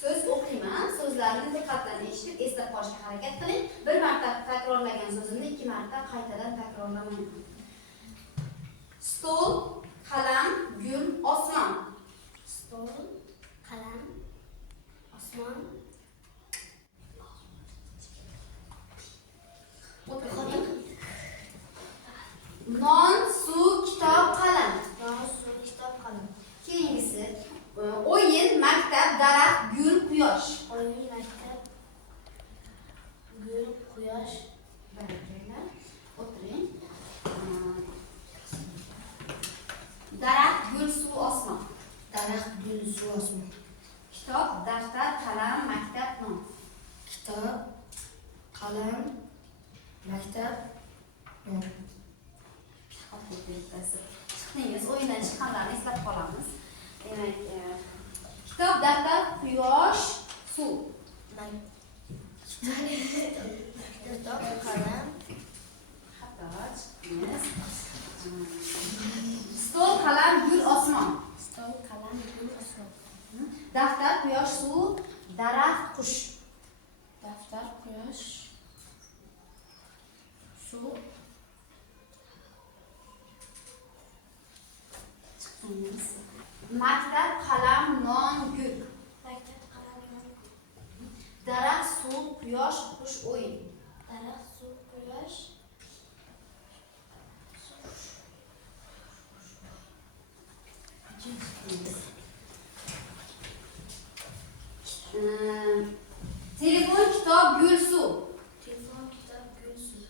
So'z o'qiyman. So'zlarni diqqat bilan eshitib, eslab qolishga harakat qiling. Bir marta takrorlagan so'zimni 2 marta qaytadan takrorlamayman. Stol, qalam, gul, osmon. Stol, qalam, osmon. Non, suv, kitob, qalam. Non, suv, kitob, qalam. Keyingisi o'yin, maktab, daraxt, gul, quyosh. O'yin, maktab, gul, quyosh. Barakalla. O'tiring. Daraxt, gul, suv, osmon. Daraxt, gul, suv, osmon. Kitob, daftar, qalam, maktab, non. Kitob, qalam, maktab, non. Chiqdingiz, o'yindan chiqqanlarni eslab qolamiz. Demak, kitob, daftar, quyosh, suv. Kitob, qalam, Xato chiqdingiz. Stol, qalam, gul, osmon. stol, qalam, gul, osmon. Daftar, quyosh, suv, daraxt, qush. Daftar, quyosh, suv. Chiqdingiz. Maktab, qalam, non, gul. Maktab, qalam, non. Daraxt, suv, quyosh, qush, o'yin. Daraxt, suv, quyosh. Telefon, kitob, gul, suv. Telefon, kitob, gul, suv.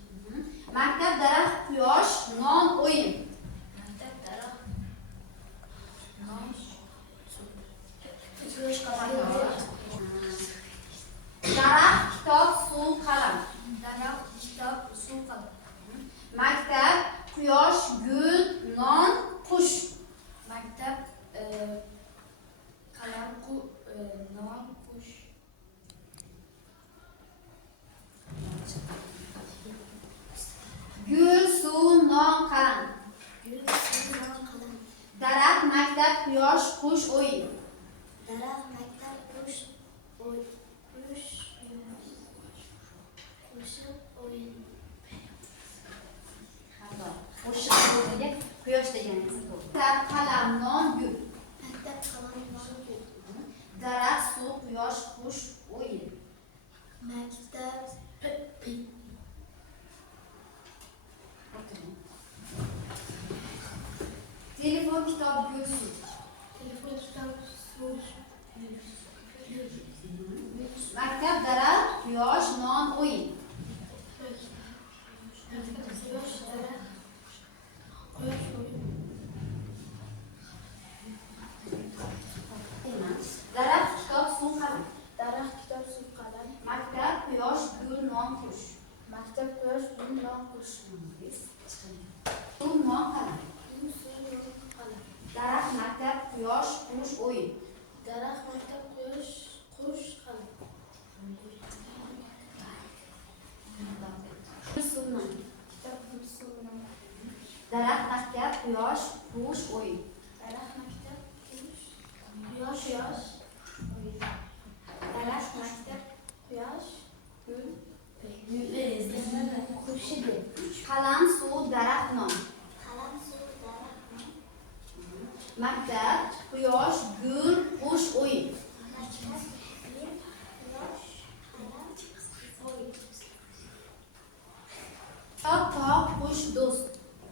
Maktab, daraxt, quyosh, non, o'yin. Maktab, daraxt, non, suv. Quyosh, qalam, Daraxt, kitob, suv, qalam. daraxt, kitob, suv, qalam. Maktab, quyosh, gul, non, qush. Maktab, qalam, non, qush. Gul, suv, non, qalam. Gul, suv, non, qalam. Daraxt, maktab, quyosh, qush, o'yin. Daraxt, maktab, qush, qush, qo'shiq, o'yin. Xato. Qo'shiq o'rniga quyosh deganingiz to'g'ri. Maktab, qalam, non, gul. Maktab, qalam, non, gul. Daraxt, suv, quyosh, qush, o'yin. Maktab, O'tiring. Telefon, kitob, gul, suv. telefon, kitob, suv, Maktab, daraxt, quyosh, non, o'yin. quyosh, daraxt, quyosh, o'yin. Daraxt, kitob, suv, qalam. Daraxt, kitob, suv, qalam. Maktab, quyosh, gul, non, qush. Maktab, quyosh, gul, non, qush. Suv, non, qalam. Gul, suv, non, qalam. Daraxt, maktab, quyosh, qush, o'yin. Daraxt, maktab, quyosh, qush, qalam. Gul, suv, non. Kitob, gul, suv, non. Daraxt, maktab, quyosh, qush, o'yin. Daraxt, maktab, quyosh, quyosh, o'yin. Daraxt, maktab, quyosh, gul, qush edi. Qalam, suv, daraxt, non. Qalam, suv, daraxt, non. Maktab, quyosh, gul, qush, o'yin. Maktab, gul, quyosh, qalam, o'yin. Kitob, tog', qush, do'st.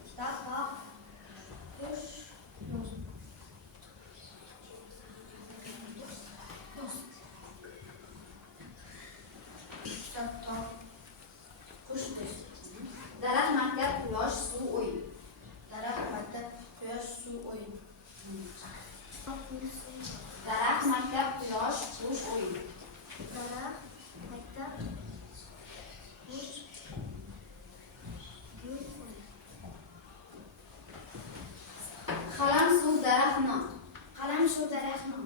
Kitob, tog', qush, do'st. Kitob, tog', qush, do'st. Daraxt, maktab, quyosh, suv, o'yin. Daraxt, maktab, quyosh, suv, o'yin. Daraxt, maktab, quyosh, qush, o'yin. Daraxt, maktab, qush, gul, o'yin. Qalam, suv, daraxt, non. Qalam, suv, daraxt, non.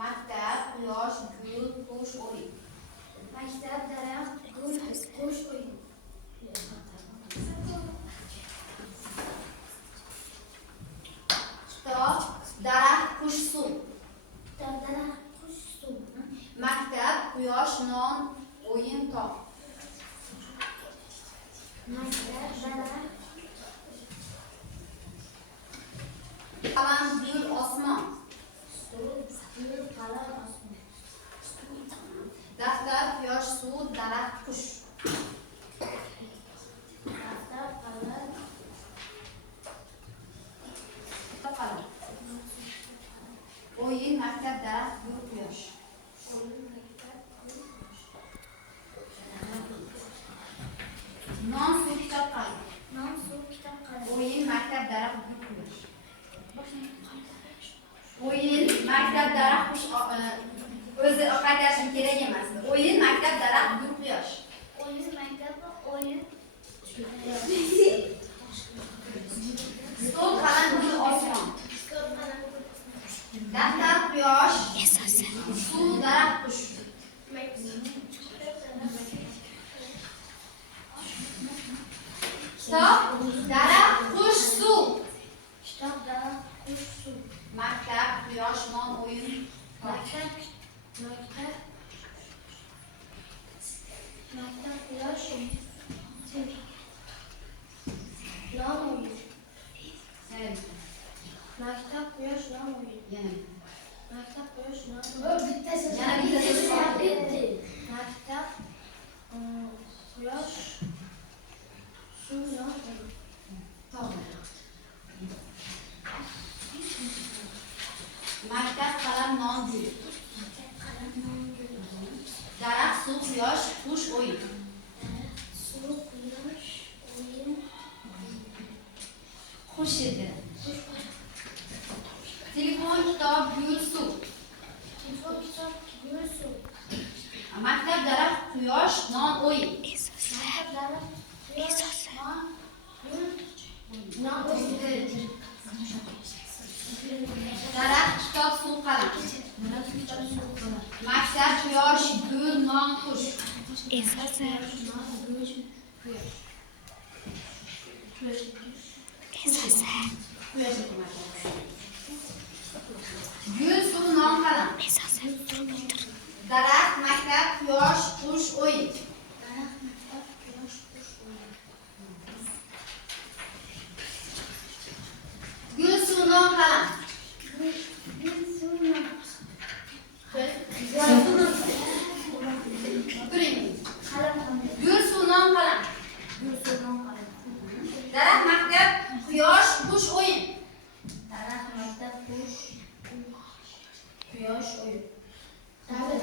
Maktab, quyosh, gul, qush, o'yin. Maktab, daraxt, gul, qush, o'yin. Kitob, daraxt, qush, suv. Kitob, daraxt, qush, suv. maktab, quyosh, non, o'yin, tog'. Maktab, daraxt, Qalam, gul, osmon. gul, qalam, osmon. Daftar, quyosh, suv, daraxt, qush. Daftar, qalam, Qalam. O'yin, maktab, daraxt, gul, quyosh. Non, suv, kitob, qalam. non, suv, kitob, qalam. O'yin, maktab, daraxt, gul, quyosh. O'yin, maktab, daraxt, qush. O'zi qaytarishim kerak emas. O'yin, maktab, daraxt, gul, quyosh. O'yin, maktab, o'yin. Stol, qalam, gul, osmon. Stol, qalam, Daftar, quyosh, suv, daraxt, qush. Kitob, daraxt, qush, suv. Kitob, daraxt, qush, suv. Maktab, quyosh, non, o'yin, tog'. Maktab, quyosh, suv. Non, o'yin. Maktab, quyosh, non, o'yin. Yana. Maktab, quyosh, non, Yana bittasi bor. maktab, quyosh, suv, non, o'yin. Maktab, qalam, non, gul. Daraxt, suv, quyosh, qush, o'yin. Suv, quyosh, o'yin. Qush edi. Telefon, kitob, gul, suv. Telefon, kitob, gul, suv. Maktab, daraxt, quyosh, non, o'yin. Maktab, daraxt, quyosh, non, gul, non, o'yin. Daraxt, kitob, suv, qalam. Maktab, quyosh, gul, non, qush. Gul, suv, non, qalam. Daraxt, maktab, quyosh, qush, o'yin. Daraxt, maktab, quyosh, qush, o'yin. Gul, suv, non, qalam.